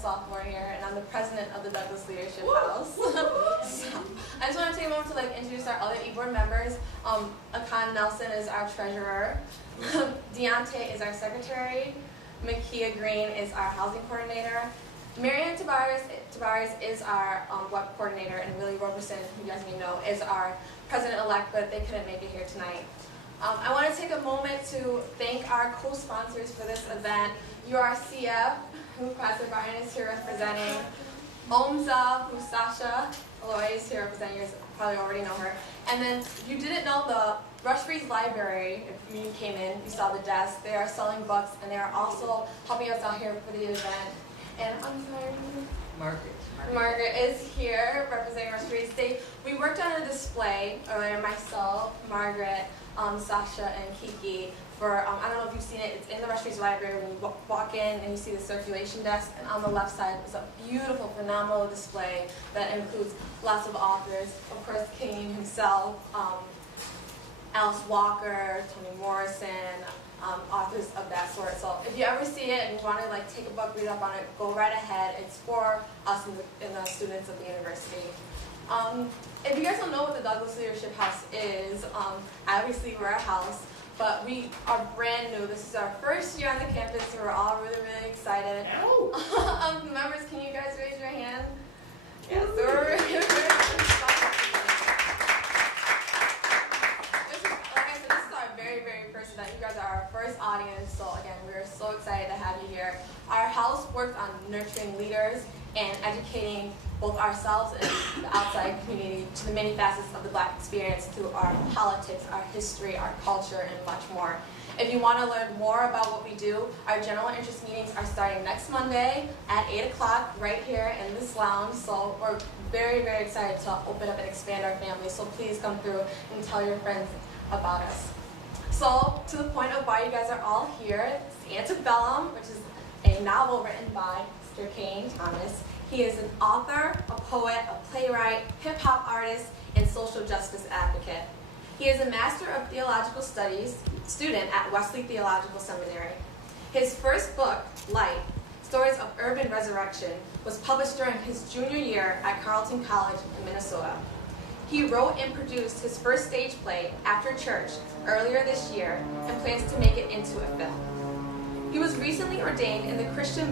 sophomore here, and I'm the president of the Douglas Leadership House. So, I just want to take a moment to introduce our other e-board members. Akan Nelson is our treasurer. Deontay is our secretary. Makia Green is our housing coordinator. Marianne Tabares is our web coordinator, and Willie Roberson, who you guys may know, is our president-elect, but they couldn't make it here tonight. I want to take a moment to thank our co-sponsors for this event. URCF, who Pastor Brian is here representing. OMSA, who Sasha Aloy is here representing. You guys probably already know her. And then, if you didn't know, the Rush Freeze Library, if you came in, you saw the desk. They are selling books, and they are also helping us out here for the event. And I'm sorry, Margaret is here representing Rush Freeze. We worked on a display earlier, myself, Margaret, Sasha, and Kiki, for, I don't know if you've seen it, it's in the Rush Freeze Library when you walk in and you see the circulation desk, and on the left side is a beautiful, phenomenal display that includes lots of authors, of course, Kayeen himself, Alice Walker, Toni Morrison, authors of that sort. So if you ever see it and you want to take a book, read up on it, go right ahead. It's for us and the students of the university. If you guys don't know what the Douglas Leadership House is, obviously we're a house, but we are brand new. This is our first year on the campus, so we're all really, really excited. Members, can you guys raise your hand? Yes, so we're really, really excited. Very first event. You guys are our first audience, so again, we're so excited to have you here. Our house works on nurturing leaders and educating both ourselves and the outside community to the many facets of the Black experience through our politics, our history, our culture, and much more. If you want to learn more about what we do, our general interest meetings are starting next Monday at 8 o'clock right here in this lounge, so we're very, very excited to open up and expand our family, so please come through and tell your friends about us. So, to the point of why you guys are all here, it's Antebellum, which is a novel written by Mr. Kayeen Thomas. He is an author, a poet, a playwright, hip-hop artist, and social justice advocate. He is a Master of Theological Studies student at Wesley Theological Seminary. His first book, Light, Stories of Urban Resurrection, was published during his junior year at Carleton College in Minnesota. He wrote and produced his first stage play, After Church, earlier this year, and plans to make it into a film. He was recently ordained in the Christian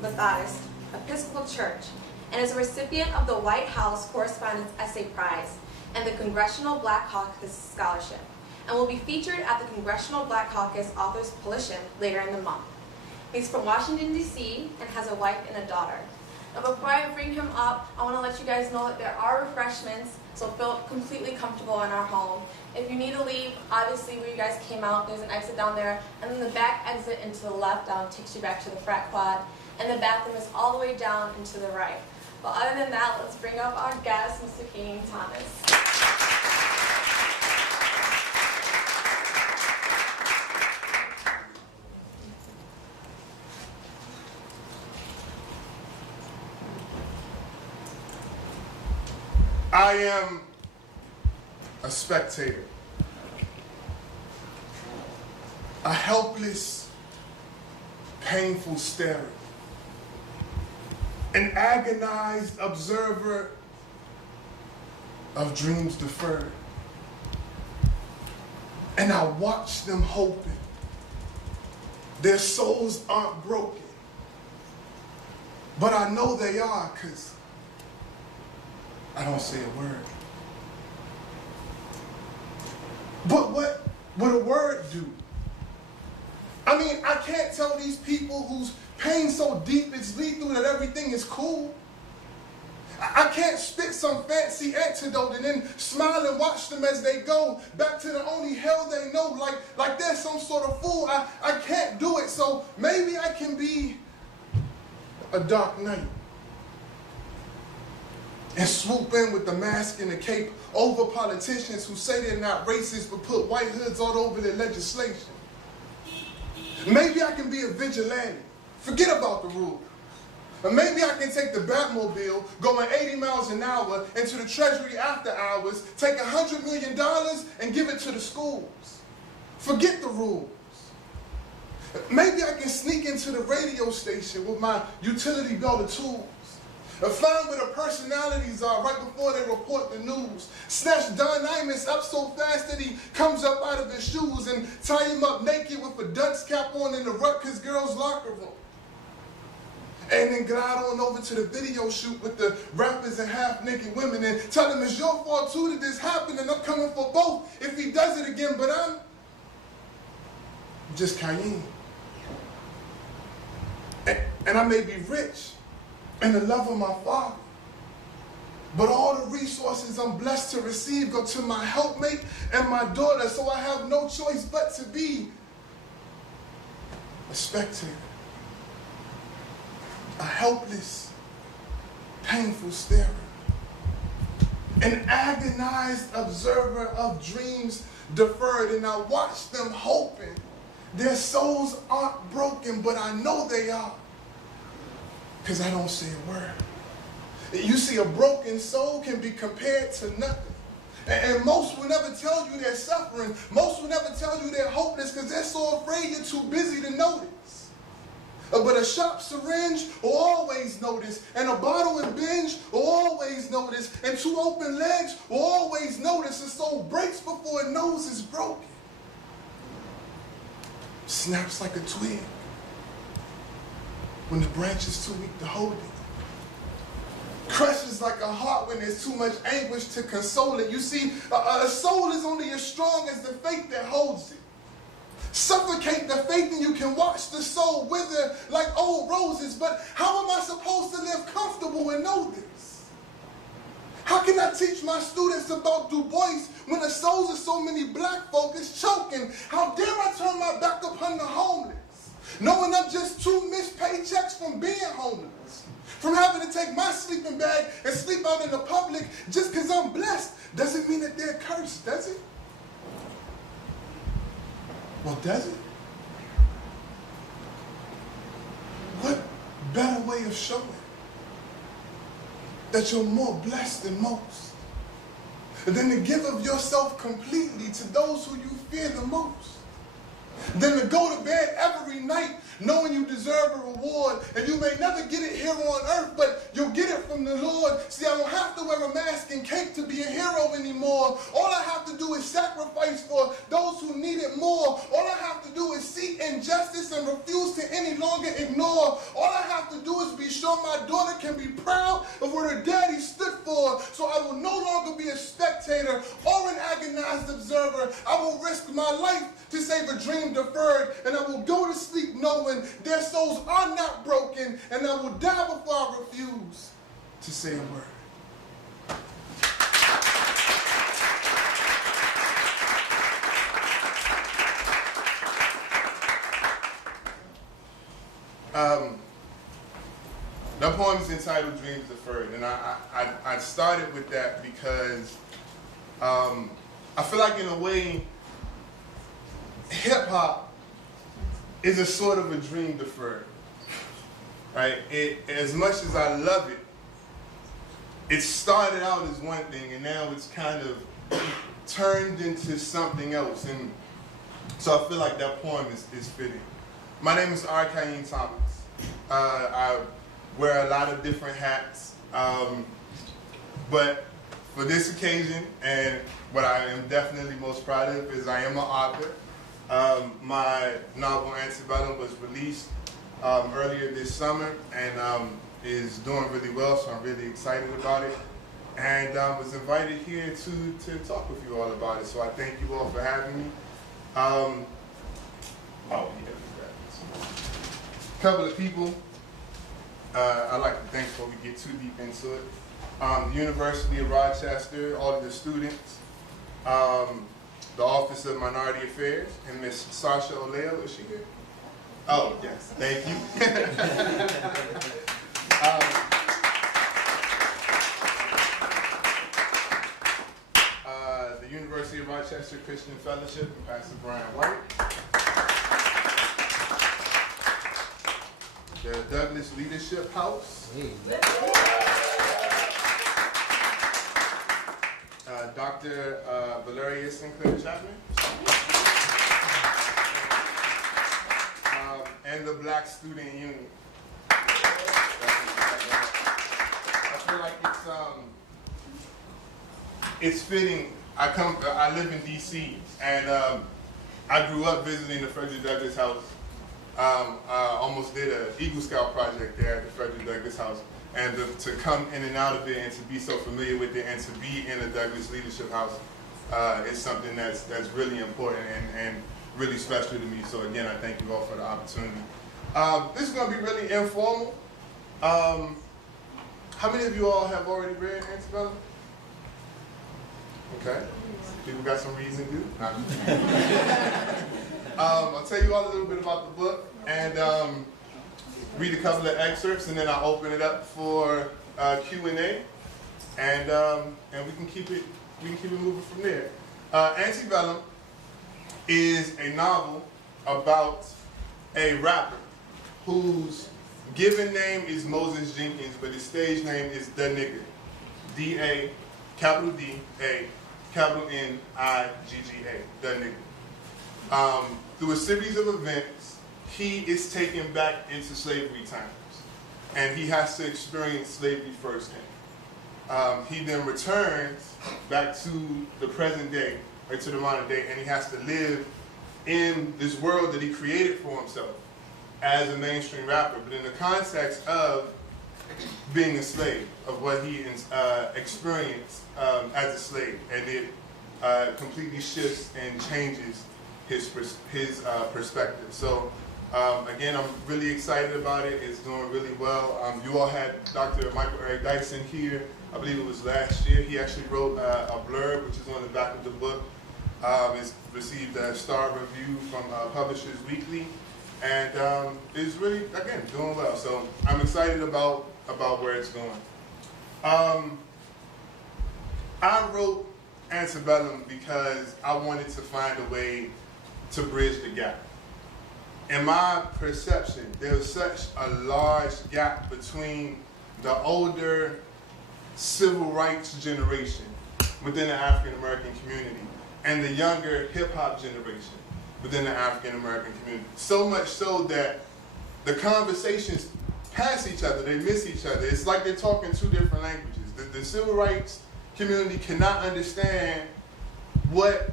Methodist Episcopal Church and is a recipient of the White House Correspondence Essay Prize and the Congressional Black Caucus Scholarship, and will be featured at the Congressional Black Caucus Authors Coalition later in the month. He's from Washington, D.C., and has a wife and a daughter. Now, before I bring him up, I want to let you guys know that there are refreshments, so feel completely comfortable in our home. If you need to leave, obviously where you guys came out, there's an exit down there, and then the back exit into the left down takes you back to the frat quad, and the bathroom is all the way down and to the right. But other than that, let's bring up our guest, Mr. Kayeen Thomas. I am a spectator, a helpless, painful starer, an agonized observer of dreams deferred. And I watch them hoping their souls aren't broken, but I know they are, because I don't say a word. But what would a word do? I mean, I can't tell these people whose pain so deep it's lethal that everything is cool. I can't spit some fancy antidote and then smile and watch them as they go back to the only hell they know, like they're some sort of fool. I can't do it, so maybe I can be a dark knight and swoop in with the mask and the cape over politicians who say they're not racist but put white hoods all over their legislation. Maybe I can be a vigilante. Forget about the rule. Or maybe I can take the Batmobile going 80 miles an hour into the Treasury after hours, take $100 million and give it to the schools. Forget the rules. Maybe I can sneak into the radio station with my utility belt of tools. Find where the personalities are right before they report the news. Snatch Don Imus up so fast that he comes up out of his shoes and tie him up naked with a dunce cap on in the Rutgers girls' locker room. And then glide on over to the video shoot with the rappers and half-naked women and tell them it's your fault too that this happened and I'm coming for both if he does it again, but I'm just Kayeen. And I may be rich and the love of my father, but all the resources I'm blessed to receive go to my helpmate and my daughter, so I have no choice but to be a spectator. A helpless, painful starer. An agonized observer of dreams deferred, and I watch them hoping their souls aren't broken, but I know they are, because I don't say a word. You see, a broken soul can be compared to nothing. And most will never tell you they're suffering. Most will never tell you they're hopeless because they're so afraid you're too busy to notice. But a sharp syringe will always notice, and a bottle and binge will always notice, and two open legs will always notice. The soul breaks before it knows it's broken. Snaps like a twig when the branch is too weak to hold it. Crushes like a heart when there's too much anguish to console it. You see, a soul is only as strong as the faith that holds it. Suffocate the faith and you can watch the soul wither like old roses. But how am I supposed to live comfortable and know this? How can I teach my students about Du Bois when the souls of so many black folk is choking? How dare I turn my back upon the homeless, knowing I'm just two missed paychecks from being homeless, from having to take my sleeping bag and sleep out in the public just because I'm blessed doesn't mean that they're cursed, does it? Well, does it? What better way of showing that you're more blessed than most than to give of yourself completely to those who you fear the most? Than to go to bed every night knowing you deserve a reward, and you may never get it here on earth, but you'll get it from the Lord. See, I don't have to wear a mask and cape to be a hero anymore. All I have to do is sacrifice for those who need it more. All I have to do is seek injustice and refuse to any longer ignore. All I have to do is be sure my daughter can be proud of what her daddy stood for, so I will no longer be a spectator or an agonized observer. I will risk my life to save a dream deferred, and I will go to sleep knowing their souls are not broken, and I will die before I refuse to say a word. That poem is entitled Dreams Deferred, and I started with that because I feel like in a way hip-hop is a sort of a dream deferred, right? As much as I love it, it started out as one thing and now it's kind of turned into something else, and so I feel like that poem is fitting. My name is Kayeen Thomas. I wear a lot of different hats, but for this occasion, and what I am definitely most proud of, is I am an author. My novel Antebellum was released earlier this summer and is doing really well, so I'm really excited about it. And I was invited here to talk with you all about it, so I thank you all for having me. A couple of people I'd like to thank before we get too deep into it. The University of Rochester, all of the students, the Office of Minority Affairs, and Miss Sasha Oleo, is she here? Oh, yes, thank you. The University of Rochester Christian Fellowship and Pastor Brian White. The Douglas Leadership House. Dr. Valeria Sinclair Chapman. and the Black Student Union. I feel like it's fitting. I live in D.C. and I grew up visiting the Frederick Douglass House. I almost did an Eagle Scout project there at the Frederick Douglass House. And to come in and out of it and to be so familiar with it and to be in the Douglass Leadership House is something that's really important and really special to me. So again, I thank you all for the opportunity. This is going to be really informal. How many of you all have already read Antebellum? Okay. People got some reason to. I'll tell you all a little bit about the book and read a couple of excerpts, and then I'll open it up for Q&A, and we can keep it moving from there. Antebellum is a novel about a rapper whose given name is Moses Jenkins, but his stage name is Da Nigga. D-A, capital D-A, capital N-I-G-G-A, Da Nigga. Through a series of events, he is taken back into slavery times, and he has to experience slavery firsthand. He then returns back to the present day, or to the modern day, and he has to live in this world that he created for himself as a mainstream rapper, but in the context of being a slave, of what he experienced as a slave, and it completely shifts and changes his perspective. So again, I'm really excited about it. It's doing really well. You all had Dr. Michael Eric Dyson here. I believe it was last year. He actually wrote a blurb, which is on the back of the book. It's received a star review from Publishers Weekly, and it's really, again, doing well. So I'm excited about where it's going. I wrote Antebellum because I wanted to find a way to bridge the gap. In my perception, there was such a large gap between the older civil rights generation within the African American community and the younger hip-hop generation within the African American community. So much so that the conversations pass each other, they miss each other. It's like they're talking two different languages. The civil rights community cannot understand what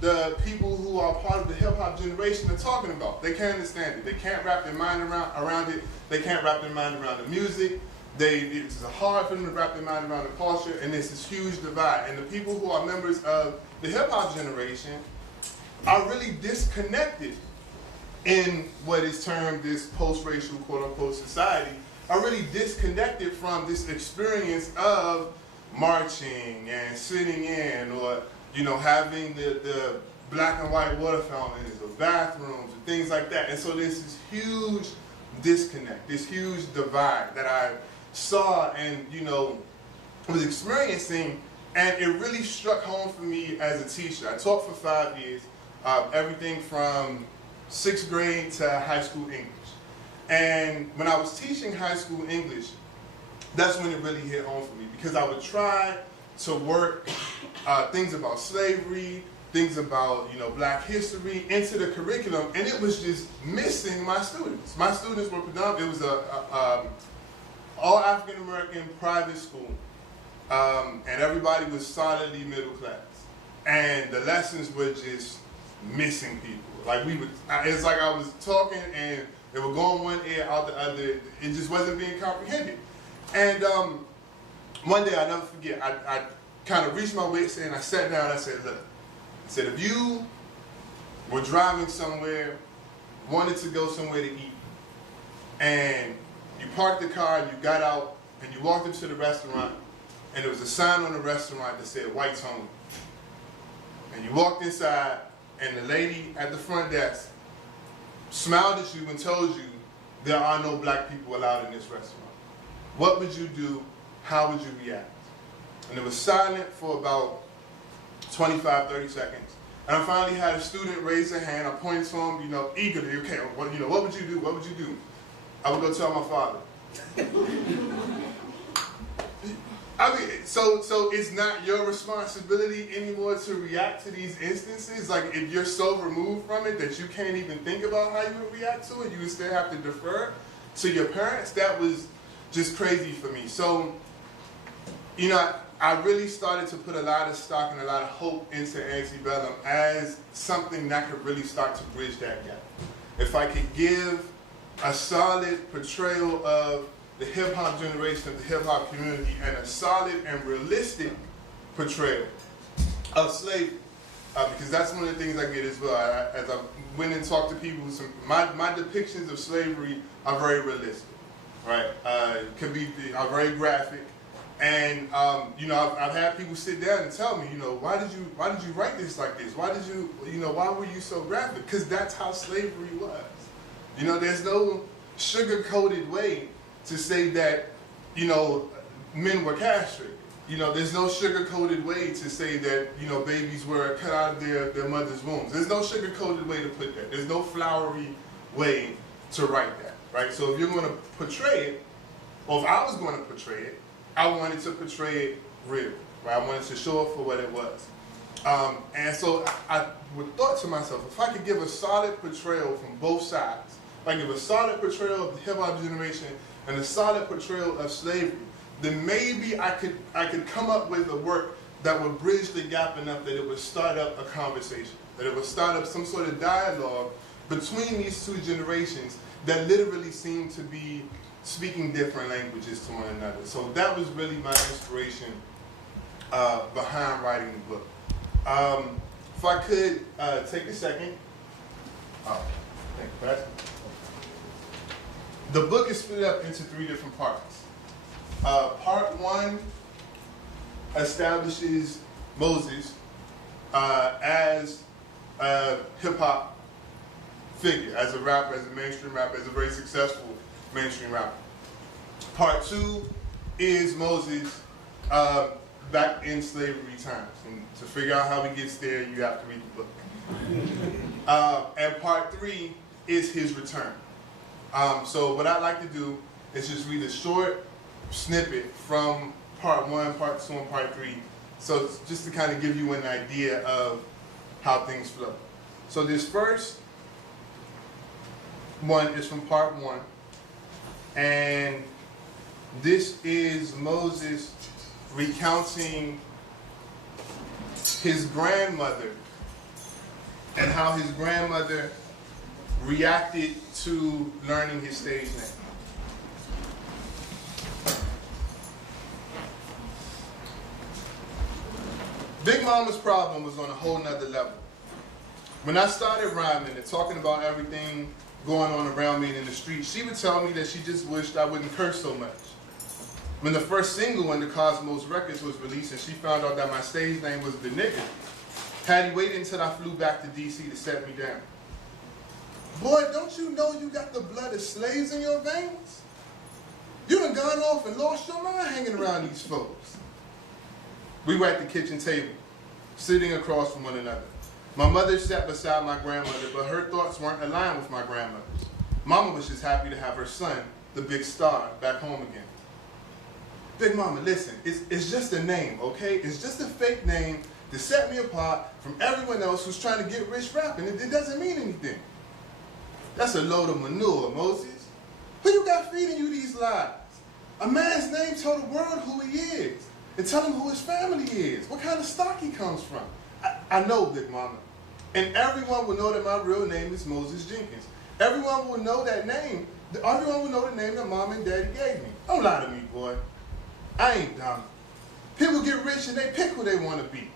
the people who are part of the hip-hop generation are talking about. They can't understand it. They can't wrap their mind around it. They can't wrap their mind around the music. It's hard for them to wrap their mind around the culture, and there's this huge divide. And the people who are members of the hip-hop generation are really disconnected in what is termed this post-racial, quote-unquote, society, are really disconnected from this experience of marching and sitting in, or having the black and white water fountains or bathrooms and things like that. And so there's this huge disconnect, this huge divide that I saw and was experiencing, and it really struck home for me as a teacher. I taught for 5 years, everything from 6th grade to high school English. And when I was teaching high school English, that's when it really hit home for me, because I would try to work things about slavery, things about black history into the curriculum, and it was just missing my students. My students were predominantly, it was a all African American private school, and everybody was solidly middle class, and the lessons were just missing people. Like it's like I was talking and they were going one ear out the other. It just wasn't being comprehended. And one day, I'll never forget, I kind of reached my wits and I sat down and I said, look, if you were driving somewhere, wanted to go somewhere to eat, and you parked the car and you got out and you walked into the restaurant, and there was a sign on the restaurant that said whites only. And you walked inside and the lady at the front desk smiled at you and told you there are no black people allowed in this restaurant. What would you do? How would you react? And it was silent for about 25, 30 seconds. And I finally had a student raise their hand. I pointed to him, eagerly, okay, what would you do? What would you do? I would go tell my father. I mean, so it's not your responsibility anymore to react to these instances? Like, if you're so removed from it that you can't even think about how you would react to it, you would still have to defer to your parents? That was just crazy for me. So, you know, I really started to put a lot of stock and a lot of hope into Antebellum as something that could really start to bridge that gap. If I could give a solid portrayal of the hip-hop generation, of the hip-hop community, and a solid and realistic portrayal of slavery, because that's one of the things I get as well. As I went and talked to people, my depictions of slavery are very realistic, right? Are very graphic, and you know, I've had people sit down and tell me, you know, why did you write this like this? Why were you so graphic? Because that's how slavery was. You know, there's no sugar-coated way to say that, you know, men were castrated. You know, there's no sugar-coated way to say that, you know, babies were cut out of their mother's wombs. There's no sugar-coated way to put that. There's no flowery way to write that, right? So if you're going to portray it, or if I was going to portray it, I wanted to portray it real, right? I wanted to show it for what it was. And so I would thought to myself, if I could give a solid portrayal from both sides, if I give a solid portrayal of the hip-hop generation and a solid portrayal of slavery, then maybe I could come up with a work that would bridge the gap enough that it would start up a conversation, that it would start up some sort of dialogue between these two generations that literally seem to be speaking different languages to one another. So that was really my inspiration behind writing the book. If I could take a second. Oh, thank you, Pastor. The book is split up into 3 different parts. Part 1 establishes Moses as a hip-hop figure, as a rapper, as a mainstream rapper, as a very successful mainstream rapper. Part 2 is Moses back in slavery times. And to figure out how he gets there, you have to read the book. And part 3 is his return. So what I like to do is just read a short snippet from part 1, part 2, and part 3. So just to kind of give you an idea of how things flow. So this first one is from part 1. And this is Moses recounting his grandmother and how his grandmother reacted to learning his stage name. Big Mama's problem was on a whole nother level. When I started rhyming and talking about everything going on around me in the street, she would tell me that she just wished I wouldn't curse so much. When the first single in the Cosmos Records was released and she found out that my stage name was The Nigga, Patty waited until I flew back to DC to set me down. Boy, don't you know you got the blood of slaves in your veins? You done gone off and lost your mind hanging around these folks. We were at the kitchen table, sitting across from one another. My mother sat beside my grandmother, but her thoughts weren't aligned with my grandmother's. Mama was just happy to have her son, the big star, back home again. Big Mama, listen, it's just a name, okay? It's just a fake name to set me apart from everyone else who's trying to get rich rapping. It doesn't mean anything. That's a load of manure, Moses. Who you got feeding you these lies? A man's name tell the world who he is and tell him who his family is, what kind of stock he comes from. I know, Big Mama. And everyone will know that my real name is Moses Jenkins. Everyone will know that name. Everyone will know the name that Mom and Daddy gave me. Don't lie to me, boy. I ain't dumb. People get rich and they pick who they want to be.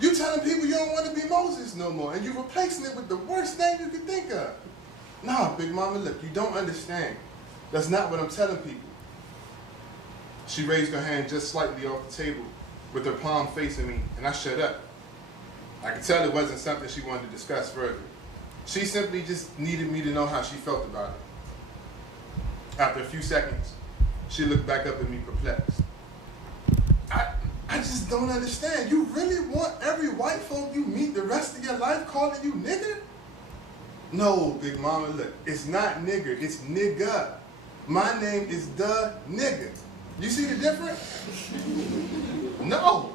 You telling people you don't want to be Moses no more, and you replacing it with the worst name you could think of. No, Big Mama, look, you don't understand. That's not what I'm telling people. She raised her hand just slightly off the table with her palm facing me, and I shut up. I could tell it wasn't something she wanted to discuss further. She simply just needed me to know how she felt about it. After a few seconds, she looked back up at me perplexed. I just don't understand. You really want every white folk you meet the rest of your life calling you nigger? No, Big Mama, look, it's not nigger, it's nigga. My name is the nigga. You see the difference? No.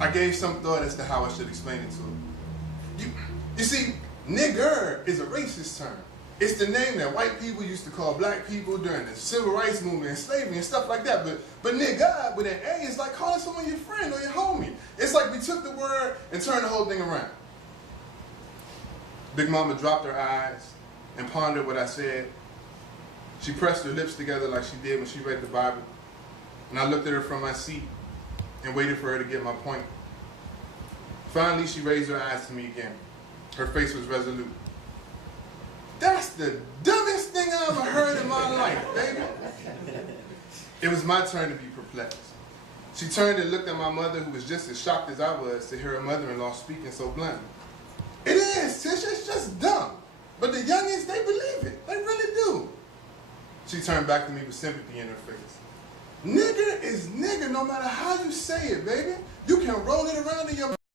I gave some thought as to how I should explain it to him. You see, nigger is a racist term. It's the name that white people used to call black people during the civil rights movement and slavery and stuff like that. But nigga with an A is like calling someone your friend or your homie. It's like we took the word and turned the whole thing around. Big Mama dropped her eyes and pondered what I said. She pressed her lips together like she did when she read the Bible. And I looked at her from my seat and waited for her to get my point. Finally, she raised her eyes to me again. Her face was resolute. That's the dumbest thing I ever heard in my life, baby. It was my turn to be perplexed. She turned and looked at my mother, who was just as shocked as I was to hear her mother-in-law speaking so bluntly. It is, Tish, it's just dumb. But the youngins, they believe it. They really do. She turned back to me with sympathy in her face. Nigger is nigger no matter how you say it, baby. You can roll it around in your